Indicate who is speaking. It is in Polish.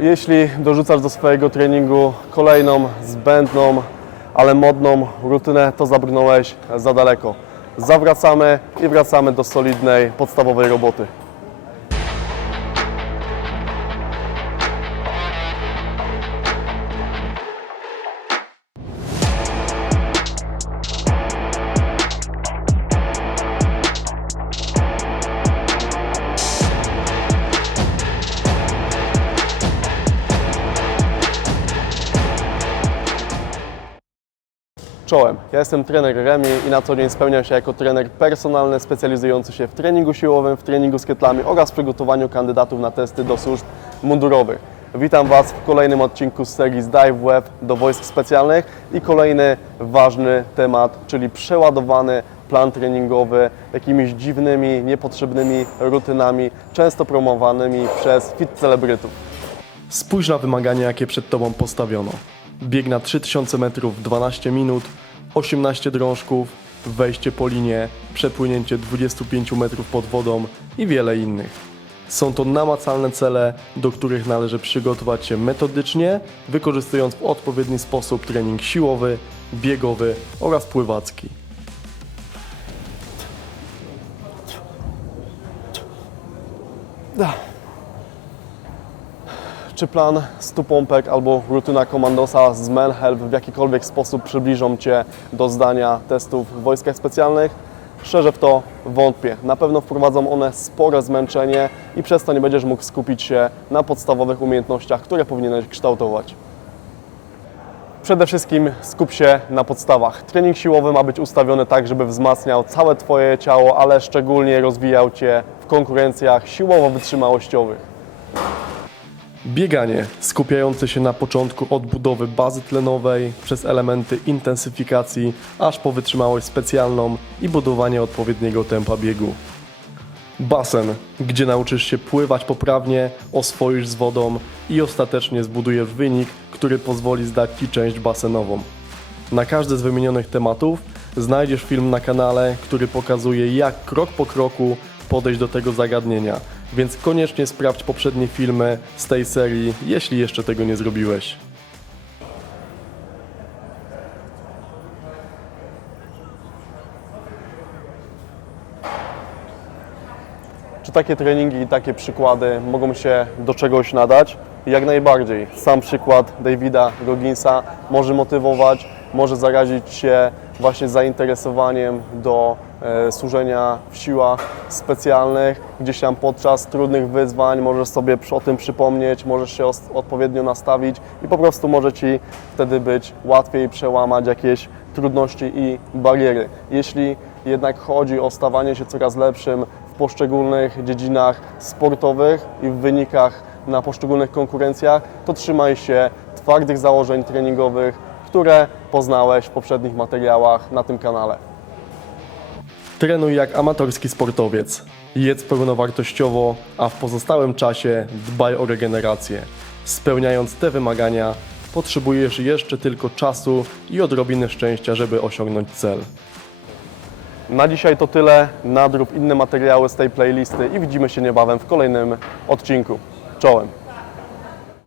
Speaker 1: Jeśli dorzucasz do swojego treningu kolejną zbędną, ale modną rutynę, to zabrnąłeś za daleko. Zawracamy i wracamy do solidnej, podstawowej roboty. Czołem. Ja jestem trener Remi i na co dzień spełniam się jako trener personalny specjalizujący się w treningu siłowym, w treningu z ketlami oraz przygotowaniu kandydatów na testy do służb mundurowych. Witam Was w kolejnym odcinku z serii z Dive Web do wojsk specjalnych i kolejny ważny temat, czyli przeładowany plan treningowy jakimiś dziwnymi, niepotrzebnymi rutynami, często promowanymi przez fit celebrytów.
Speaker 2: Spójrz na wymagania, jakie przed Tobą postawiono. Bieg na 3000 metrów w 12 minut, 18 drążków, wejście po linie, przepłynięcie 25 metrów pod wodą i wiele innych. Są to namacalne cele, do których należy przygotować się metodycznie, wykorzystując w odpowiedni sposób trening siłowy, biegowy oraz pływacki.
Speaker 1: Czy plan 100 pompek albo rutyna komandosa z Menhelp w jakikolwiek sposób przybliżą Cię do zdania testów w wojskach specjalnych? Szczerze w to wątpię. Na pewno wprowadzą one spore zmęczenie i przez to nie będziesz mógł skupić się na podstawowych umiejętnościach, które powinieneś kształtować. Przede wszystkim skup się na podstawach. Trening siłowy ma być ustawiony tak, żeby wzmacniał całe Twoje ciało, ale szczególnie rozwijał Cię w konkurencjach siłowo-wytrzymałościowych.
Speaker 2: Bieganie skupiające się na początku odbudowy bazy tlenowej przez elementy intensyfikacji, aż po wytrzymałość specjalną i budowanie odpowiedniego tempa biegu. Basen, gdzie nauczysz się pływać poprawnie, oswoisz z wodą i ostatecznie zbudujesz wynik, który pozwoli zdać Ci część basenową. Na każdy z wymienionych tematów znajdziesz film na kanale, który pokazuje jak krok po kroku podejść do tego zagadnienia, więc koniecznie sprawdź poprzednie filmy z tej serii, jeśli jeszcze tego nie zrobiłeś.
Speaker 1: Czy takie treningi i takie przykłady mogą się do czegoś nadać? Jak najbardziej. Sam przykład Davida Gogginsa może motywować, może zarazić się właśnie zainteresowaniem do e, służenia w siłach specjalnych. Gdzieś tam podczas trudnych wyzwań możesz sobie o tym przypomnieć, możesz się odpowiednio nastawić i po prostu może Ci wtedy być łatwiej przełamać jakieś trudności i bariery. Jeśli jednak chodzi o stawanie się coraz lepszym w poszczególnych dziedzinach sportowych i w wynikach na poszczególnych konkurencjach, to trzymaj się twardych założeń treningowych, które poznałeś w poprzednich materiałach na tym kanale.
Speaker 2: Trenuj jak amatorski sportowiec. Jedz pełnowartościowo, a w pozostałym czasie dbaj o regenerację. Spełniając te wymagania, potrzebujesz jeszcze tylko czasu i odrobiny szczęścia, żeby osiągnąć cel.
Speaker 1: Na dzisiaj to tyle. Nadrób inne materiały z tej playlisty i widzimy się niebawem w kolejnym odcinku. Czołem!